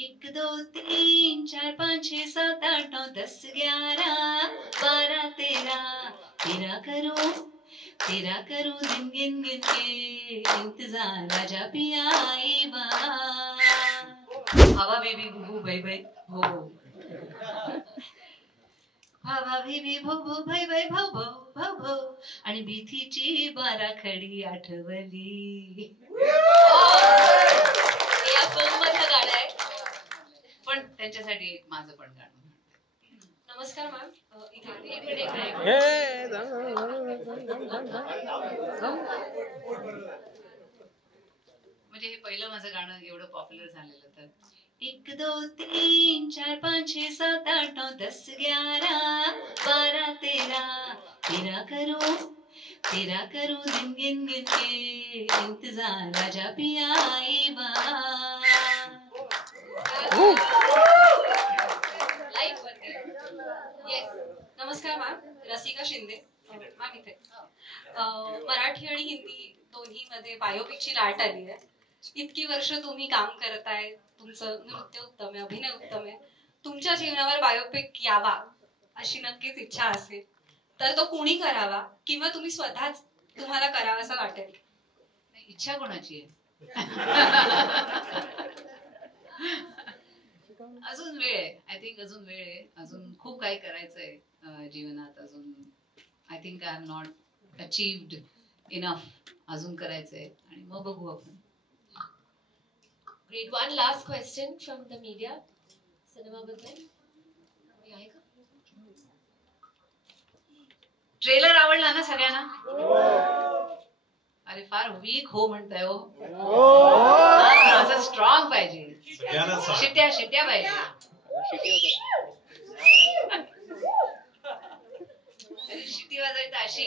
1 2 3 4 5 6 7 8 9 10 11 12 13 तेरा करूं दिन गिन गिन के इंतजार राजा पिया आई बार हवा बेबी भू भाई भाई हो हवा बेबी भू भू भाई भाई भाऊ भाऊ भाऊ भाऊ आणि भीतीची बाराखडी आठवली. या फिल्म मधलं गाणं आहे पण त्यांच्यासाठी माझं पण गाणं. नमस्कार मॅम. म्हणजे हे पहिलं माझं गाणं एवढं पॉप्युलर झालेलं तर 1 2 3 4 5 6 7 8 9 10 11 12 13 तेरा करूं दिन गिन गिन के इंतजार राजा पिया आई बार. नमस्कार मॅम. रसिका शिंदे मॅम इथे. मराठी आणि हिंदी दोन्ही मध्ये बायोपिकची लाट आली आहे. इतकी वर्ष तुम्ही काम करताय, तुमचं नृत्य उत्तम आहे, अभिनय उत्तम आहे. तुमच्या जीवनावर बायोपिक यावा अशी नक्कीच इच्छा असेल तर तो कुणी करावा किंवा तुम्ही स्वतःच तुम्हाला करावा असं वाटेल? इच्छा कोणाची आहे? अजून वेळ आहे. आय थिंक अजून वेळ आहे. अजून खूप काही करायचंय जीवनात. अजून I think I am not achieved enough. अजून करायचंय आणि मग बघू आपण. Great. One last question from the media. सिनेमाबद्दल आहे का? ट्रेलर आवडला ना सगळ्यांना? अरे फार वीक हो म्हणताय हो. असं स्ट्रॉंग पाहिजे. शिट्या पाहिजे. शिट्टी वाजवायचं अशी.